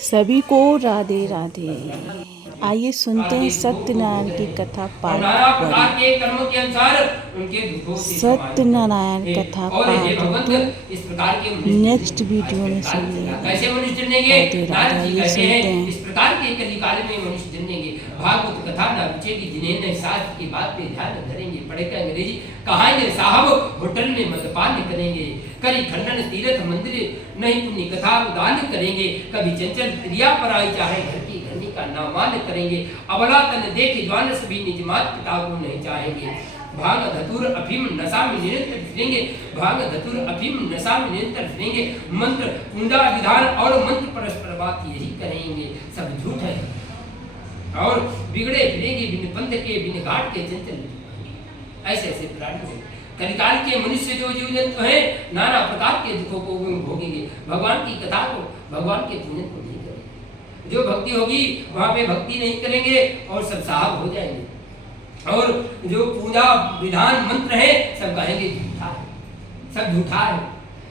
सभी को राधे राधे। आइए सुनते हैं सत्यनारायण की कथा पार्ट वन। के कर्मों के अनुसार उनके दुखों से सत्यनारायण कथा पार्ट टू इस प्रकार के नेक्स्ट वीडियो में सुनिएगा। कैसे मनुष्य जन्मेंगे? राधे राधे। आइए सुनते हैं। इस प्रकार के कलिकाल में मनुष्य जन्मेंगे। भागवत कथा न रुचेगी जिन्हें न शास्त्र की बात पे ध्यान न धरेंगे। पढ़ेगा अंग्रेजी कहाएंगे साहब होटल में मदपान करेंगे। करी खंडन तीर्थ मंदिर नहीं पुण्य कथा दान करेंगे। कभी चंचल क्रिया पर आई चाहे घर की घरनी का नामान करेंगे। अबला तन देख ज्वान सभी निज मात पिता को नहीं चाहेंगे। भांग धतुर अफीम नशा में निरंतर फिरेंगे। भांग धतुर अफीम नशा में निरंतर फिरेंगे। मंत्र पूजा विधान और मंत्र परस्पर बात यही करेंगे। सब झूठ है और बिगड़े फिरेंगे बिन पंथ के बिन घाट के चंचल। ऐसे ऐसे प्राणी कलिकाल के मनुष्य जो जीव जंतु है नाना प्रकार के दुखों को भोगेंगे। भगवान की कथा को भगवान के पूजन को नहीं करेंगे। जो भक्ति होगी वहां पे भक्ति नहीं करेंगे और सब साहब हो जाएंगे। और जो पूजा विधान मंत्र है सब कहेंगे झूठा है, सब झूठा है।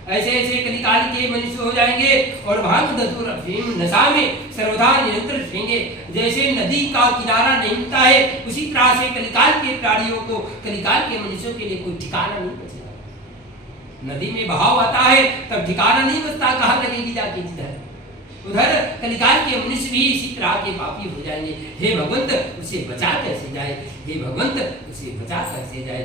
ऐसे ऐसे कलिकाल के मनुष्य हो जाएंगे और भांग धतूर अफीम नशा में सर्वदा निरंतर रहेंगे। जैसे नदी का किनारा नहीं मिलता है उसी तरह से कलिकाल के प्राणियों को कलिकाल के मनुष्यों के लिए कोई ठिकाना नहीं बचेगा। नदी में बहाव आता है तब ठिकाना नहीं बचता, कहाँ लगेगी जाके जिधर उधर कलिकाल के मनुष्य भी इसी तरह के पापी हो जाएंगे। हे भगवंत उसे बचा कैसे जाए, हे भगवंत उसे बचा कैसे जाए।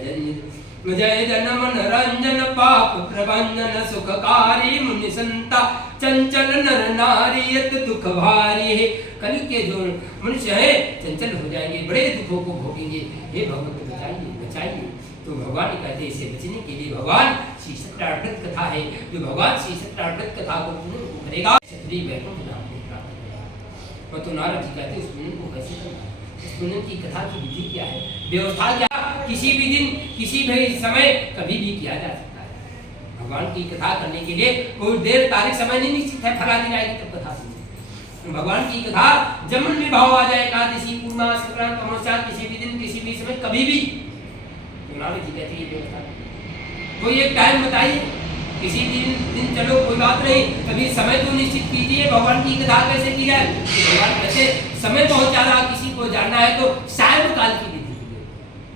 जय जन मन रंजन पाप प्रभंजन सुखकारी मुनि संता चंचल नर नारी यत दुख भारी है। कल के जो मनुष्य है चंचल हो जाएंगे, बड़े दुखों को भोगेंगे। हे भगवंत बचाइए बचाइए। तो भगवान कहते इसे बचने के लिए भगवान श्री सत्यनारायण कथा है। जो भगवान श्री सत्यनारायण कथा को करेगा क्षत्रिय वैकुंठ धाम को प्राप्त करेगा। तो नारद जी कहते इस पुण्य को कैसे करना, इस पुण्य की कथा की विधि क्या है, व्यवस्था क्या, किसी भी दिन किसी भी समय कभी भी किया जा सकता है। भगवान की कथा करने के लिए कोई देर तारीख समय नहीं निश्चित है, फला दिन आएगी तब कथा सुनिए। भगवान की कथा जब मन में भाव आ जाए, एकादशी पूर्णिमा संक्रांत अमावस्या किसी भी दिन किसी भी समय कभी भी। तो नारद जी कहते हैं व्यवस्था कोई एक टाइम बताइए, किसी दिन चलो कोई बात नहीं, कभी समय तो निश्चित कीजिए। भगवान की कथा कैसे की जाए? भगवान कहते समय बहुत ज्यादा किसी को जानना है तो सायंकाल की विधि,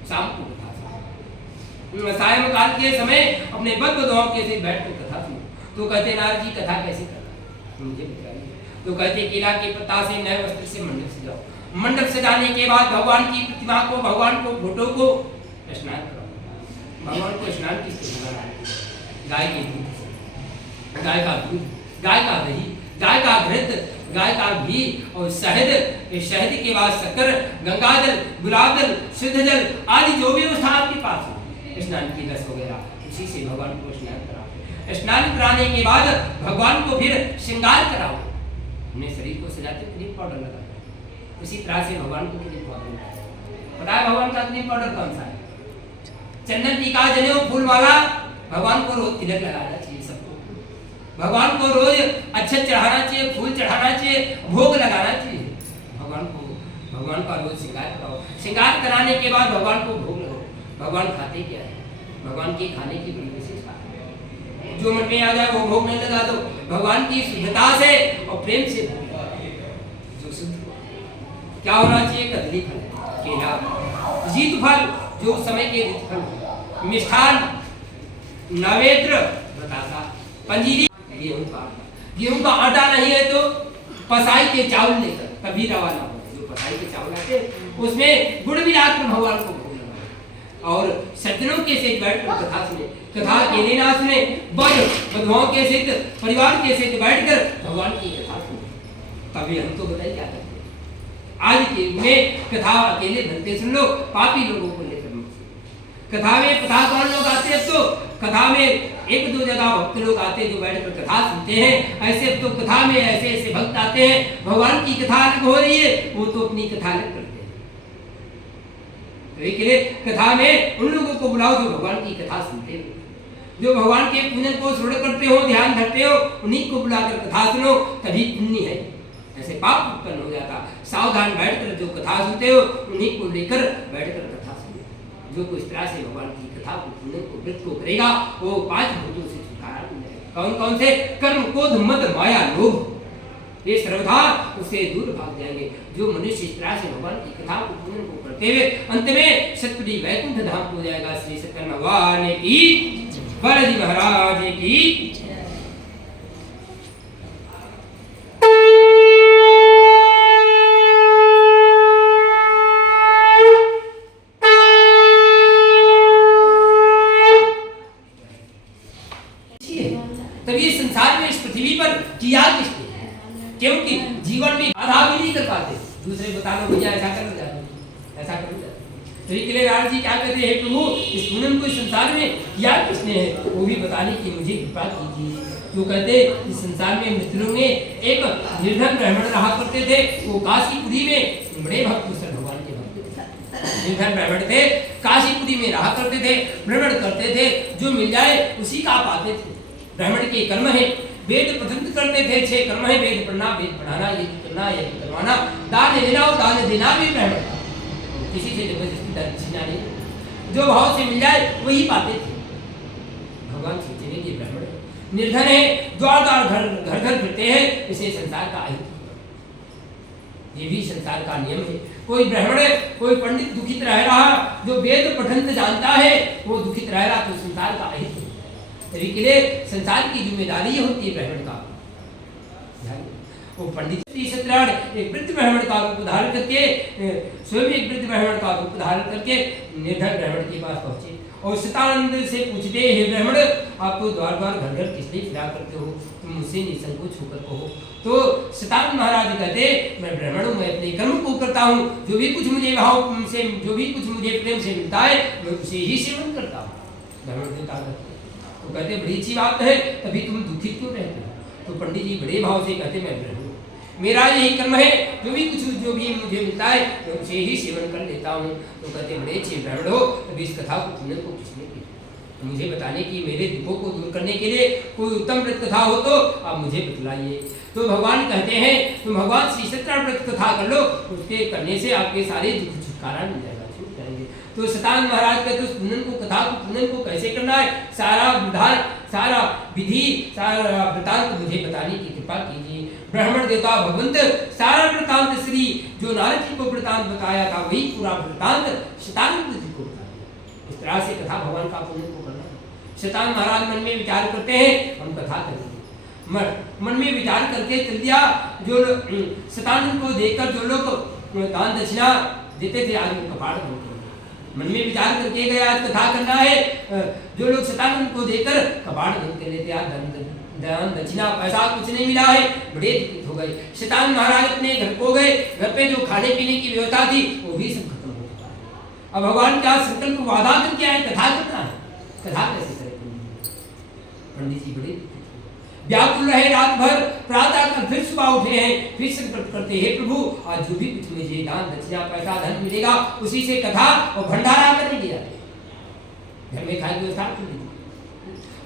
शाम को कथा, सायंकाल के समय अपने बद्ध बधुओं के साथ बैठ कर कथा सुनो। तो कहते नारद जी कथा कैसे करना मुझे बताइए। तो कहते केला के पत्ता से नए वस्त्र से मंडप सजाओ। मंडप सजाने के बाद भगवान की प्रतिमा को भगवान को फोटो को स्नान कराओ। भगवान को स्नान किससे कराना है? गाय के दूध, गाय का दूध, गाय का दही, गाय का घृत, गाय का घी और शहद। शहद के बाद शक्कर, गंगाजल, गुलाब जल, शुद्ध जल आदि जो भी व्यवस्था आपके पास हो, स्नान की रस वगैरह उसी से भगवान को स्नान कराओ। स्नान कराने के बाद भगवान को फिर श्रृंगार कराओ। अपने शरीर को सजाते क्रीम पाउडर लगाते, उसी तरह से भगवान को क्रीम पाउडर लगाते। पता है भगवान का क्रीम पाउडर कौन सा है? चंदन टीका जनेऊ फूल माला। भगवान को रोज तिलक लगाना चाहिए सबको। भगवान को रोज अच्छे चढ़ाना चाहिए, फूल चढ़ाना चाहिए, भोग लगाना चाहिए। भगवान का रोज श्रृंगार कराओ। श्रृंगार कराने के बाद भगवान को भोग लगाओ। भगवान खाते क्या है? भगवान के खाने की बड़ी विशेषता है। जो मन में आ जाए वो भोग नहीं लगा दो। भगवान की शुद्धता से और प्रेम से जो शुद्ध क्या होना चाहिए? कदली फल, केला, जीत फल जो समय के ऋतु फल, मिष्ठान, नवेद्र, बतासा, पंजीरी, गेहूं का आटा नहीं है तो पसाई के चावल लेकर कभी रवाना हो। जो पसाई के चावल आते उसमें गुड़ मिलाकर भगवान को भोग लगाओ। और सज्जनों के साथ बैठकर कथा सुने, कथा अकेले ना सुने, बधुओं के साथ परिवार के साथ बैठकर भगवान की कथा सुने। तभी हम तो बताइए क्या करते हैं आज के युग में, कथा अकेले भक्ति सुन लो, पापी लोगों को लेकर कथा में कथा कौन लोग आते हैं? तो कथा में एक दो जगह भक्त लोग आते हैं जो बैठकर कथा सुनते हैं। ऐसे तो कथा में ऐसे ऐसे भक्त आते हैं, भगवान की कथा अलग हो रही है, वो तो अपनी कथा अलग करते हैं। तो इसलिए कथा में उन लोगों को बुलाओ जो भगवान की कथा सुनते हो, जो भगवान के पूजन को श्रवण करते हो, ध्यान धरते हो, उन्हीं को बुलाकर कथा सुनो, तभी पुण्य है। ऐसे पाप उत्पन्न हो जाता। सावधान बैठकर जो कथा सुनते हो उन्हीं को लेकर बैठकर कथा सुनो। जो को इस तरह से भगवान की कथा को पुण्य को व्रत को करेगा वो 5 भूतों से छुटकारा मिलेगा। कौन कौन से? कर्म, क्रोध, मद, माया, लोभ। ये सर्वथा उससे दूर भाग जाएंगे। जो मनुष्य इस तरह से भगवान की कथा को पूर्ण को करते हुए अंत में सतपुरी वैकुंठ धाम हो जाएगा। श्री सत्यनारायण भगवान की, बालाजी महाराज की। तभी संसार में इस पृथ्वी पर किया किसने? क्योंकि जीवन में आधा भी नहीं कर पाते, दूसरे बता लो भैया ऐसा कर लो, ऐसा कर लो। तो इसके लिए नारद जी क्या कहते हैं, प्रभु इस पूनम को इस संसार में किया किसने है, वो भी बताने की मुझे कृपा कीजिए। तो कहते इस संसार में मित्रों में एक निर्धन ब्राह्मण रहा करते थे, वो काशीपुरी में बड़े भक्त कृष्ण भगवान के भक्त थे। निर्धन ब्राह्मण थे, काशीपुरी में रहा करते थे, भ्रमण करते थे, जो मिल जाए उसी का पाते थे। ब्राह्मण के कर्म है, वेद पठन करते थे, 6 कर्म है, वेद पढ़ना, वेद पढ़ाना, यज्ञ करना, यज्ञ करवाना, दान देना और दान देना भी ब्राह्मण का, किसी से जबरदस्ती दक्षिणा नहीं, जो भाव से मिल जाए वही पाते थे। भगवान सोचने के ब्राह्मण निर्धन है, द्वार द्वार घर घर फिरते हैं, इसे संसार का अहित, ये भी संसार का नियम है। कोई ब्राह्मण, कोई पंडित दुखित रह रहा, जो वेद पठन जानता है वो दुखित रह रहा, तो संसार का अहित। तभी के लिए संसार की जिम्मेदारी होती है ब्राह्मण का। वो पंडित सत्यनारायण एक वृद्ध ब्राह्मण का रूप धारण करके, स्वयं एक वृद्ध ब्राह्मण का रूप धारण करके निर्धन ब्राह्मण के पास पहुंचे और सतानंद से पूछते, हे ब्राह्मण आपको द्वार द्वार घर घर किस लिए फिरा करते हो, तुम मुझसे निसंकोच होकर कहो। तो सतानंद महाराज कहते, मैं ब्राह्मण हूँ, मैं अपने कर्म को करता हूँ, जो भी कुछ मुझे भाव से, जो भी कुछ मुझे प्रेम से मिलता है मैं उसे ही सेवन करता हूँ। ब्राह्मण देवता तो कहते बड़ी अच्छी बात है, तभी तुम दुखित क्यों रहते हो? तो पंडित जी बड़े भाव से कहते, मैं ब्राह्मण हूं, मेरा यही कर्म है, जो भी मुझे मिलता है मैं उसे ही सेवन कर लेता हूँ। तो कहते बड़े अच्छे ब्राह्मण हो, तभी इस कथा को सुनने को किसने की? तो मुझे बताने की, मेरे दुखों को दूर करने के लिए कोई उत्तम व्रत कथा हो तो आप मुझे बतलाइए। तो भगवान कहते हैं तुम भगवान श्री सत्यनारायण व्रत कथा कर लो, उसके करने से आपके सारे दुख छुटकारा मिल जाएगा, छूट जाएंगे। तो सतानंद महाराज कहते उस पुनन को, कथा को पुनन को कैसे करना है, सारा विधान, सारा विधि, सारा वृतांत मुझे बताने की कृपा कीजिए। ब्राह्मण देवता भगवंत सारा वृतांत श्री जो नारद जी को वृतांत बताया था वही पूरा वृतांत सतानंद जी को बताया। इस तरह से कथा भगवान का पुण्य को करना है। सतानंद महाराज मन में विचार करते हैं, हम कथा करेंगे। मन में विचार करके चल दिया, जो सतानंद को देखकर जो लोग दान दक्षिणा देते थे आज वो कपाड़ बनते, मन में विचार करके गया आज कथा करना है, जो लोग सतानंद को देकर कपाड़ बंद कर लेते, आज दान दक्षिणा पैसा कुछ नहीं मिला है, बड़े दुखित हो गए। सतानंद महाराज अपने घर को गए, घर पे जो खाने पीने की व्यवस्था थी वो भी सब खत्म हो चुका है। अब भगवान का संकल्प वादा करके आए, कथा करना है, कथा कैसे करें? पंडित जी बड़े व्याकुल रहे रात भर, प्रातः कर फिर सुबह उठे हैं, फिर संकल्प करते हैं प्रभु आज जो भी कुछ मुझे दान दक्षिणा पैसा धन मिलेगा उसी से कथा और भंडारा करेंगे, घर में खाने की व्यवस्था कर लीजिए।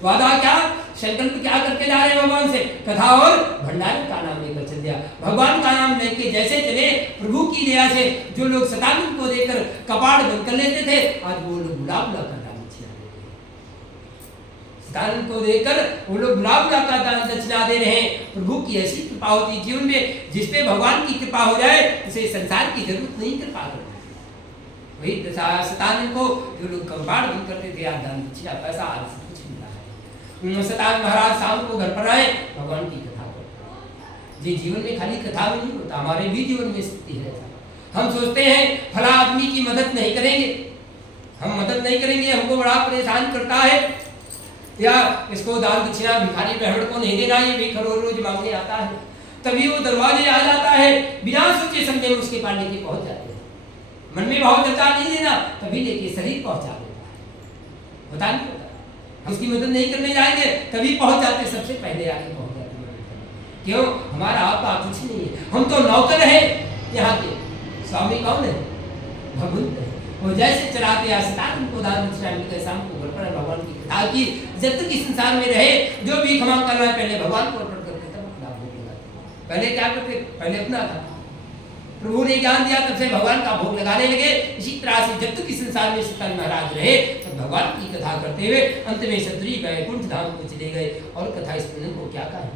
वादा क्या, संकल्प क्या करके जा रहे हैं भगवान से, कथा और भंडारे का नाम लेकर चल दिया। भगवान का नाम लेके जैसे चले, प्रभु की दया से जो लोग सतानंद को देकर कपाड़ बंद कर लेते थे आज वो लोग बुला बुला कर दान को देकर वो लोग बुला बुला का दान दक्षिणा दे रहे हैं। प्रभु की ऐसी कृपा होती है जीवन में, जिसपे भगवान की कृपा हो जाए उसे संसार की जरूरत नहीं कृपा करते। वही सतानंद को जो लोग कपाड़ बंद करते थे आज दान दक्षिणा पैसा आज सब कुछ मिला है। सतानंद महाराज शाम को घर पर आए, भगवान की कथा करते। ये जीवन में खाली कथा में नहीं होता, हमारे भी जीवन में स्थिति है। हम सोचते हैं फला आदमी की मदद नहीं करेंगे, हम मदद नहीं करेंगे, हमको बड़ा परेशान करता है, या इसको दान दक्षिणा भिखारी ब्राह्मण को नहीं देना, ये भी रोज मांगने आता है। तभी वो दरवाजे आ जाता है, बिना सोचे समझे उसके पास लेके पहुंच जाते हैं। मन में भाव चलता नहीं देना, तभी लेके शरीर पहुंचा देता है, पता नहीं होता। उसकी मदद नहीं करने जाएंगे तभी पहुंच जाते, सबसे पहले आगे पहुंच जाते। क्यों? हमारा आपका कुछ नहीं है, हम तो नौकर है यहाँ के, स्वामी कौन है? भगवंत है। और जैसे चलाते सतानंद को दान दक्षिणा मिलकर शाम को घर पर भगवान की कथा की, जब तक इस संसार में रहे जो भी क्षमा कर रहा है पहले भगवान को अर्पण करते, तब अपना भोग लगाते। पहले क्या करते? पहले अपना था, प्रभु ने ज्ञान दिया तब से भगवान का भोग लगाने लगे। इसी तरह से जब तक इस संसार में सतानंद महाराज रहे तब भगवान की कथा करते हुए अंत में सतरी वैकुंठ धाम को चले गए। और कथा इस को क्या कहा,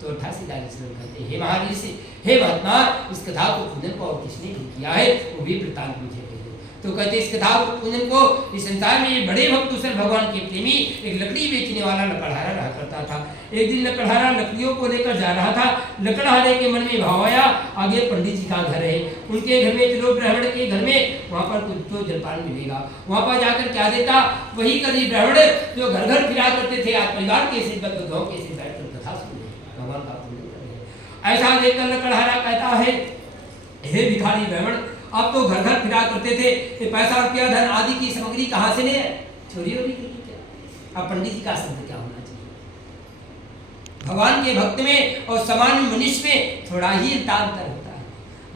तो ठासीदार कहते हैं, हे महाऋषि, हे महात्मा, इस कथा को पूजन को और किसने नहीं किया है वो भी वृत्तांत मुझे कहिए। तो कहते इस कथा को पूजन को इस संसार में बड़े भक्त कुशल भगवान के प्रेमी एक लकड़ी बेचने वाला लकड़हारा रहा करता था। एक दिन लकड़हारा लकड़ियों को लेकर जा रहा था। लकड़हारे के मन में भाव आया, आगे पंडित जी का घर है, उनके घर में चलो ब्राह्मण के घर में, वहाँ पर कुछ तो जलपान मिलेगा। वहाँ पर जाकर क्या देता, वही कभी ब्राह्मण जो घर घर फिरा करते थे, आज परिवार के से गाँव के से बैठकर कथा सुने, भगवान का पूजन करे। ऐसा देखकर लकड़हारा कहता है, हे भिखारी ब्राह्मण, आप तो घर घर फिरा करते थे, ये पैसा रुपया धन आदि की सामग्री कहाँ से ले आए? चोरी वोरी की क्या? अब पंडित जी का शब्द क्या होना चाहिए? भगवान के भक्त में और सामान्य मनुष्य में थोड़ा ही अंतर होता है।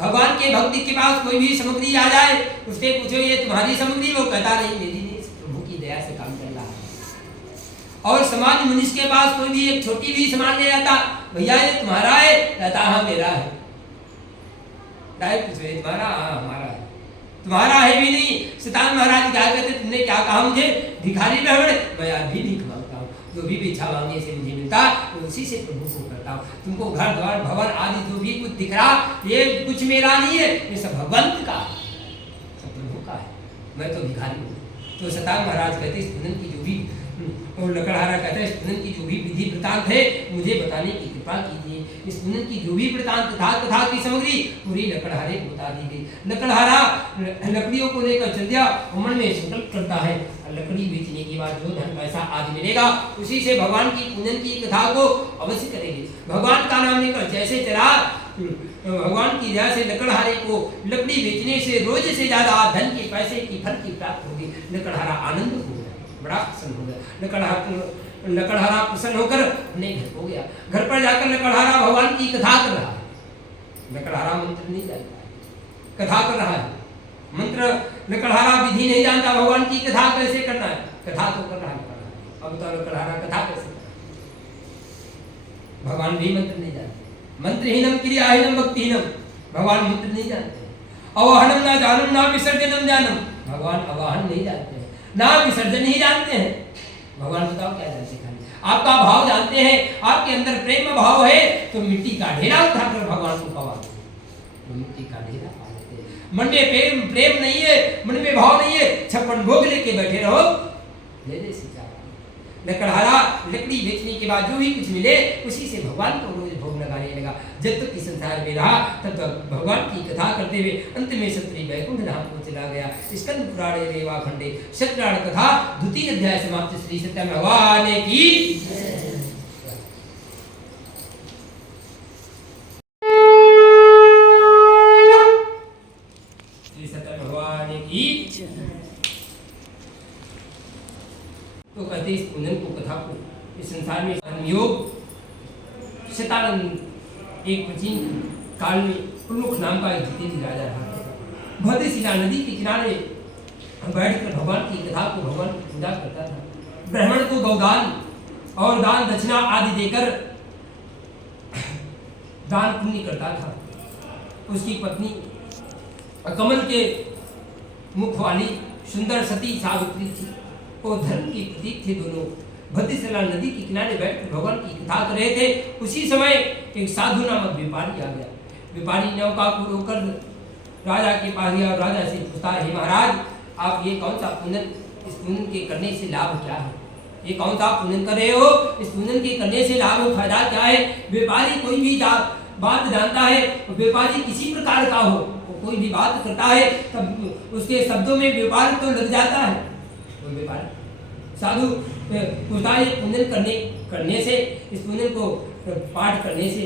भगवान के भक्त के पास कोई भी सामग्री आ जाए, उससे पूछो ये तुम्हारी सामग्री, वो कहता नहीं मेरी नहीं, प्रभु की दया से काम चल रहा है। और सामान्य मनुष्य के पास कोई भी एक छोटी भी सामान ले आता, भैया ये तुम्हारा है, कहता हाँ मेरा है। तुम्हारा, हाँ हमारा है, तुम्हारा है भी नहीं। शैतान महाराज क्या कहते, तुमने क्या कहा मुझे भिखारी ब्राह्मण, मैं आज भी भीख मांगता हूँ, जो भी भिक्षा मांगने से मुझे मिलता है उसी से प्रभु को करता हूँ। तुमको घर द्वार भवन आदि जो भी कुछ दिख रहा, ये कुछ मेरा नहीं है, ये सब भगवंत का है, सब प्रभु का है, मैं तो भिखारी हूँ। तो शैतान महाराज कहते स्पंदन की जो भी, और लकड़हारा कहता है स्पंदन की जो भी विधि वृतांत है मुझे बताने की कृपा कीजिए। स्पंदन की जो भी वृतांत था कथा की सामग्री पूरी लकड़हारे को बता दी गई। लकड़हारा लकड़ियों को लेकर चल दिया, मन में संकल्प करता है लकड़ी बेचने के बाद जो धन पैसा आदि मिलेगा उसी से भगवान की पूजन की कथा को अवश्य करेंगे। भगवान का नाम लेकर जैसे चला, भगवान की दया से लकड़हारे को लकड़ी बेचने से रोज से ज्यादा धन के पैसे की फल की प्राप्त होगी। लकड़हारा आनंद हो गया, बड़ा प्रसन्न हो गया। लकड़हारा प्रसन्न होकर अपने घर हो गया। घर पर जाकर लकड़हारा भगवान की कथा कर रहा है। लकड़हारा मंत्र नहीं जानता है, कथा कर रहा है। मंत्र लकड़हारा विधि नहीं जानता, भगवान की कथा कैसे करना है, कथा तो कर रहा है। अब तो लकड़हारा कथा कैसे करना, भगवान भी मंत्र नहीं जानते। मंत्रहीनम क्रियाहीनम भक्तिहीनम, भगवान मंत्र नहीं जानते। अवाहनम ना जानम ना विसर्जनम जानम, भगवान अवाहन नहीं जानते हैं, ना विसर्जन ही जानते हैं। भगवान बताओ क्या जानते हैं? आपका भाव जानते हैं। आपके अंदर प्रेम भाव है तो मिट्टी का ढेरा उठाकर भगवान को पवा दो, तो मिट्टी का ढेरा पा लेते हैं। मन में प्रेम नहीं है, मन में भाव नहीं है, 56 भोग लेके बैठे रहो, ले दे सीता। लकड़हारा लकड़ी बेचने के बाद जो भी कुछ मिले उसी से भगवान को रोज भोग लगाने लगा। जब तक इस संसार में रहा तब तक भगवान की कथा करते हुए अंत में सत्री वैकुंठ धाम को चला गया। स्कंद पुराणे रेवाखंडे सत्यनारायण कथा द्वितीय अध्याय समाप्त। श्री सत्यनारायण भगवान की श्री सत्यनारायण भगवान की। तो कहते इस पूजन को कथा को इस संसार में संयोग शतानंद एक प्राचीन काल में प्रमुख नाम का एक जितेंद्र राजा रहा। भद्रशिला नदी के किनारे बैठकर भगवान की कथा को भगवान की पूजा करता था। ब्राह्मण को गौदान और दान दक्षिणा आदि देकर दान पुण्य करता था। उसकी पत्नी कमल के मुख वाली सुंदर सती सावित्री थी, वो धर्म की प्रतीक थे। दोनों भद्रशिला नदी के किनारे बैठकर भगवान की कथा कर रहे थे। उसी समय एक साधु नामक व्यापारी आ गया। व्यापारी नौका को रोकर राजा के पास गया और राजा से पूछता है, महाराज आप ये कौन सा पूजन, इस पूजन के करने से लाभ क्या है? ये कौन सा पूजन कर रहे हो, इस पूजन के करने से लाभ और फायदा क्या है? व्यापारी कोई भी बात जानता है, व्यापारी किसी प्रकार का हो, वो कोई भी बात करता है तब उसके शब्दों में व्यापार तो लग जाता है। वो व्यापार साधु पूछता है पूजन करने से, इस पूजन को पाठ करने से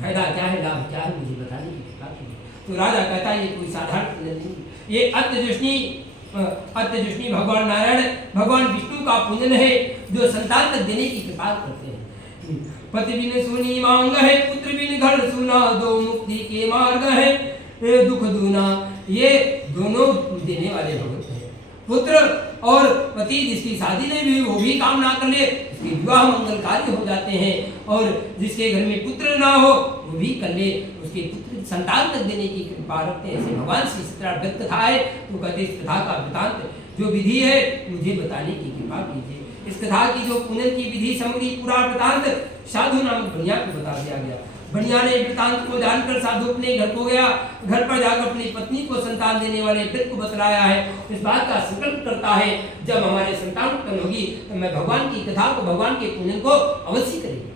फायदा क्या है, लाभ क्या है, मुझे बताने की कृपा कीजिए। तो राजा कहता है ये कोई साधारण पूजन नहीं, ये अत्यदृष्टि भगवान नारायण भगवान विष्णु का पूजन है जो संतान तक देने की कृपा करते हैं। पति बिन सुनी मांग है, पुत्र बिन घर सुना, दो मुक्ति के मार्ग है, दुख दूना, ये दोनों देने वाले भगवत हैं। पुत्र और पति जिसकी शादी नहीं हुई वो भी काम ना कर ले, उसके विवाह मंगलकारी हो जाते हैं। और जिसके घर में पुत्र ना हो वो भी कर ले, उसके पुत्र संतान तक देने की कृपा रखते हैं। ऐसे भगवान श्री सत्यनारायण कथा है। तो कहते इस कथा का वृतांत जो विधि है मुझे बताने की कृपा कीजिए। इस कथा की जो पुनः की विधि सामग्री पूरा वृतांत साधु नामक बढ़िया को बता दिया गया। बढ़िया ने वृतांत को जानकर साधु अपने घर को गया, घर पर जाकर अपनी पत्नी को संतान देने वाले वृद्ध को बतलाया है। इस बात का संकल्प करता है जब हमारे संतान उत्पन्न होगी तो मैं भगवान की कथा को, भगवान के पुण्य को अवश्य करेंगे।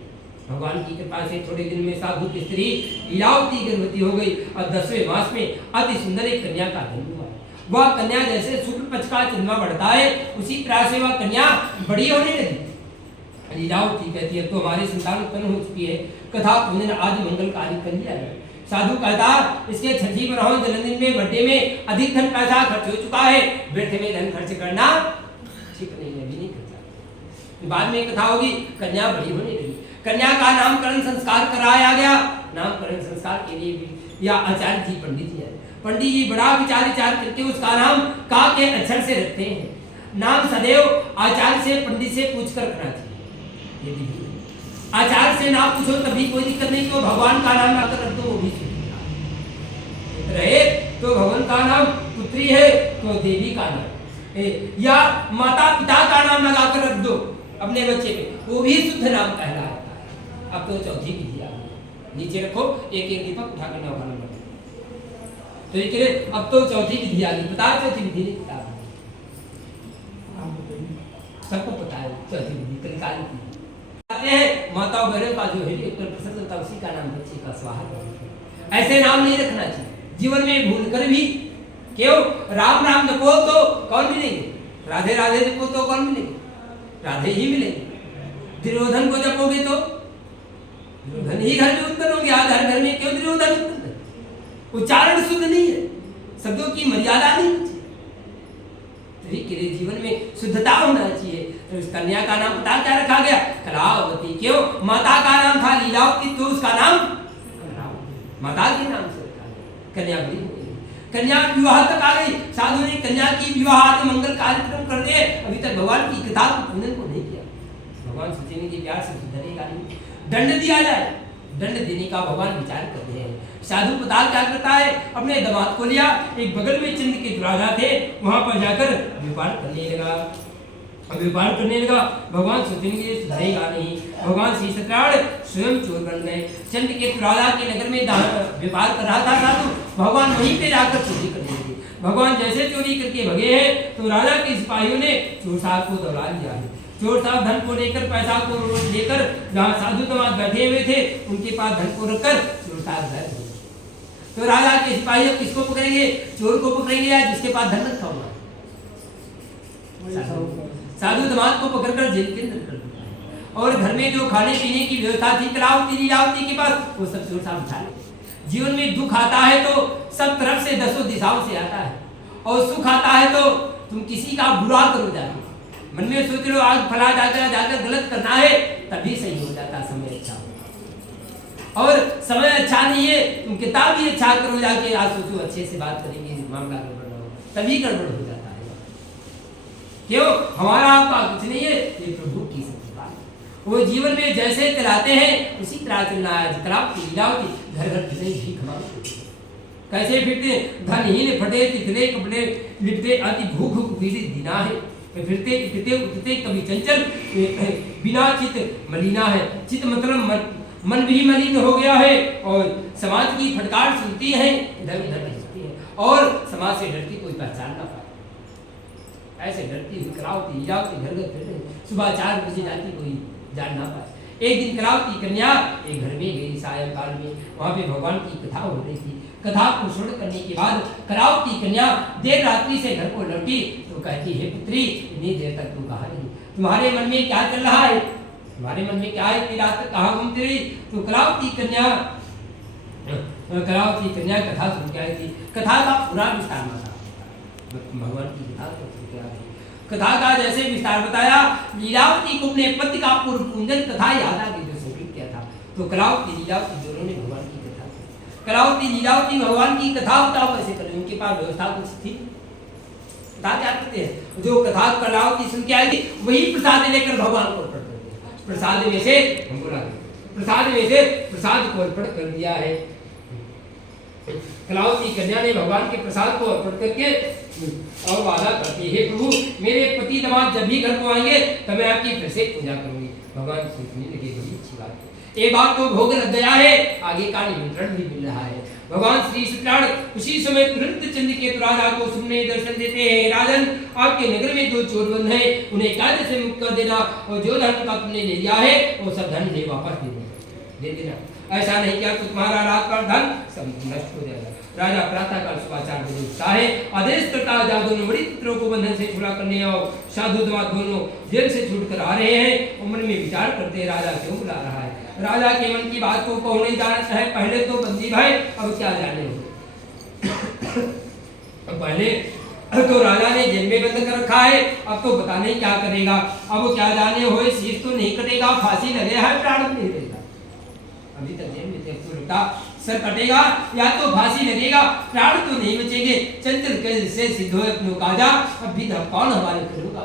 भगवान की कृपा से थोड़े दिन में साधु की स्त्री लीलावती गर्भवती हो गई और 10वें मास में अति सुंदर एक कन्या का जन्म हुआ। वह कन्या जैसे शुक्ल पक्ष का चंद्रमा बढ़ता है उसी तरह से वह कन्या बड़ी होने लगी। लीलावती कहती है तो हमारे संतान उत्पन्न हो चुकी है, कथा पुण्य आदि मंगल कार्य कर लिया जाए। साधु कहता इसके छठी पर जन्मदिन में बर्थडे में अधिक धन पैसा खर्च हो चुका है, व्यर्थ में धन खर्च करना ठीक नहीं है, भी नहीं करता। बाद में कथा होगी कन्या बड़ी होने लगी, कन्या का नामकरण संस्कार कराया गया। नामकरण संस्कार के लिए भी या आचार्य जी पंडित जी है, पंडित जी बड़ा विचार करके उसका नाम का के अक्षर से रखते हैं। नाम सदैव आचार्य से पंडित से पूछ कर करना चाहिए। यदि आचार्य से ना पूछो तभी कोई दिक्कत नहीं, तो भगवान का नाम लाकर रख दो वो भी रहे। तो भगवान का नाम पुत्री है तो देवी का नाम या माता पिता का नाम लगाकर रख दो अपने बच्चे पे, वो भी शुद्ध नाम कहलाता है। अब तो चौथी विधि आ गई, नीचे रखो एक एक दीपक उठाकर नाम वाला तो ये अब तो चौथी विधि आ गई। बता चौथी विधि नहीं बता, सबको पता है चौथी विधि कलिकाल की हैं। माता बहनों का जो है उत्तर प्रसन्न उसी का नाम बच्चे का स्वाहा। ऐसे नाम नहीं रखना चाहिए जीवन में भूल कर भी। क्यों राम राम जपो तो कौन मिलेंगे, राधे राधे जपो तो कौन मिलेंगे, राधे ही मिलेंगे। दुर्योधन को जपोगे तो दुर्योधन ही घर में उत्पन्न होंगे। आज हर घर में क्यों दुर्योधन उत्पन्न है, उच्चारण शुद्ध नहीं है, शब्दों की मर्यादा नहीं है। के लिए जीवन में शुद्धता होना चाहिए। तो इस कन्या का नाम पता क्या रखा गया, कलावती। क्यों माता का नाम था लीलावती तो उसका नाम माता के नाम से रखा गया। कन्या बड़ी हो गई, कन्या विवाह तक आ गई। साधु ने कन्या की विवाह आदि मंगल कार्यक्रम कर दिए, अभी तक भगवान की कथा को पुण्य को नहीं किया। भगवान सोचेंगे कि प्यार से सुधरेगा नहीं, दंड दिया जाए, दंड देने का भगवान विचार करते हैं। साधु पता क्या करता है, अपने दामाद को लिया, एक बगल में चंद्र के राजा थे वहां पर जाकर व्यापार करने लगा। व्यापार करने लगा, भगवान सोचेंगे सुधरेगा नहीं। भगवान श्री सत्यनारायण स्वयं चोर बन गए। चंद्र के राजा के नगर में व्यापार कर रहा था साधु, भगवान वहीं पे जाकर चोरी करने लगे। भगवान जैसे चोरी करके भगे हैं तो राजा के सिपाहियों ने चोर साहब को दौड़ा लिया है। चोर साहब धन को लेकर, पैसा को लेकर जहाँ साधु दामाद बैठे हुए थे उनके पास धन को रखकर चोर साहब गए। तो राजा के सिपाही किसको पकड़ेंगे, चोर को पकड़ेंगे या जिसके पास धन रखा हुआ। साधु दामाद को पकड़कर जेल के अंदर कर दिया और घर में जो खाने पीने की व्यवस्था थी कलावती लीलावती के पास वो सब चोर साहब उठा ले। जीवन में दुख आता है तो सब तरफ से 10 दिशाओं से आता है, और सुख आता है तो तुम किसी का बुरा करो जाके मन में सोच लो आज फला जाकर गलत करना है तभी सही हो जाता, समय अच्छा हो। और समय अच्छा नहीं है तुम किताब भी अच्छा करो जाके, आज सोचो अच्छे से बात करेंगे मामला गड़बड़ हो, तभी गड़बड़ हो जाता है। क्यों हमारा आपका कुछ नहीं है, ये प्रभु की सच्ची बात है। वो जीवन में जैसे चलाते हैं उसी तरह चलना है। कलावती लीलावती घर घर फिरते भीख मांगते, कैसे फिरते, धनहीन फटे तितले कपड़े लिपटे अति भूख पीड़ित दीना है। फिरते फिरते उठते कभी चंचल बिना चित मलिना है। चित मतलब मन भी मलिन हो गया है और समाज की फटकार सुनती है, इधर उधर सुनती है और समाज से डरती कोई पहचान ना पाए। ऐसे डरती हुई कलावती लीलावती घर घर फिरते, सुबह 4 बजे जाती कोई जान ना पाए। एक दिन कलावती कन्या एक घर में गई सायंकाल में, वहाँ पे भगवान की कथा हो रही थी। कथा को श्रवण करने के बाद कलावती कन्या देर रात्रि से घर को लौटी तो कहती है पुत्री इतनी देर तक तू कहाँ रही, तुम्हारे मन में क्या चल रहा है, तुम्हारे मन में क्या है, इतनी रात तक कहाँ घूमती रही। तो कलावती कन्या कथा सुन के आई थी। कथा का पूरा विस्तार बताया भगवान की कथा को सुन के आई। कथा का जैसे विस्तार बताया, लीलावती को अपने पति का पूर्व पूजन कथा याद आ गई जो संकल्प किया था। तो कलावती लीलावती दोनों ने भगवान की कथा, कलावती लीलावती भगवान की कथा बताओ कैसे करें, उनके पास व्यवस्था कुछ थी, कथा क्या करते हैं, जो कथा कलावती सुन के आई थी वही प्रसाद लेकर भगवान को अर्पण कर दिया। प्रसाद में से प्रसाद को अर्पण कर दिया है। कलावती कन्या ने भगवान के प्रसाद को अर्पण करके और वादा करती है, प्रभु मेरे पति दमाद जब भी घर को आएंगे तो मैं आपकी फिर से पूजा करूंगी। भगवान सोचने लगे बड़ी अच्छी बात है, एक बात तो भोग लग गया है, आगे का निमंत्रण भी मिल रहा है। भगवान श्री सत्यनारायण उसी समय तुरंत चंद्रकेतु राजा को सुनने दर्शन देते हैं। राजन, आपके नगर में दो चोर बंद है, उन्हें कायदे से मुक्त कर देना, और जो धन का तुमने ले लिया है वो सब धन नहीं वापस दे देना। ऐसा नहीं किया तो तुम्हारा रात का धन सब नष्ट हो जाएगा। राजा प्रातः काल सुबह 4 बजे उठता है, आदेश करता है दोनों बड़ी पुत्रों को बंधन से छुड़ा करने आओ। साधु दमाद दोनों जेल से छूट कर आ रहे हैं, उम्र में विचार करते हैं राजा क्यों बुला रहा है। राजा के मन की बात को कौन नहीं जानता है, पहले तो बंदी भाई, अब क्या जाने हो। पहले तो राजा ने जेल में बंद कर रखा है, अब तो पता नहीं क्या करेगा। अब क्या जाने हो, शीश तो नहीं कटेगा, फांसी लगे है, प्राण नहीं रहेगा। अभी तक जेल में थे, तो लगता सर कटेगा या तो फांसी लगेगा, प्राण तो नहीं बचेंगे। चंचल कैसे सिद्ध हो अपनों काजा, अब भी कौन हमारे करूंगा।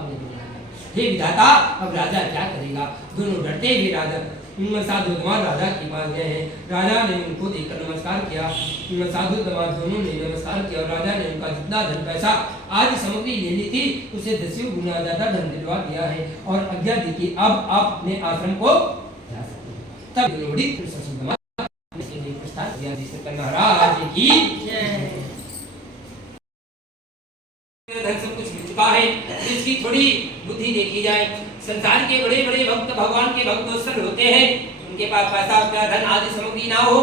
हे विधाता, अब राजा क्या करेगा। दोनों डरते हुए राजा साधु दमाद राजा के पास गए हैं। राजा ने उनको देखकर नमस्कार किया। साधु दमाद दोनों ने नमस्कार किया और राजा ने उनका जितना धन पैसा आज सामग्री लेनी थी उसे 10 गुना ज्यादा धन दिलवा दिया है और आज्ञा दी कि अब आप अपने आश्रम को जा सकते हैं। तब महाराज की धन सब कुछ मिल चुका है, इसकी थोड़ी बुद्धि देखी जाए। संसार के बड़े बड़े भक्त भगवान के भक्त होते हैं, उनके पास पैसा धन आदि सामग्री ना हो,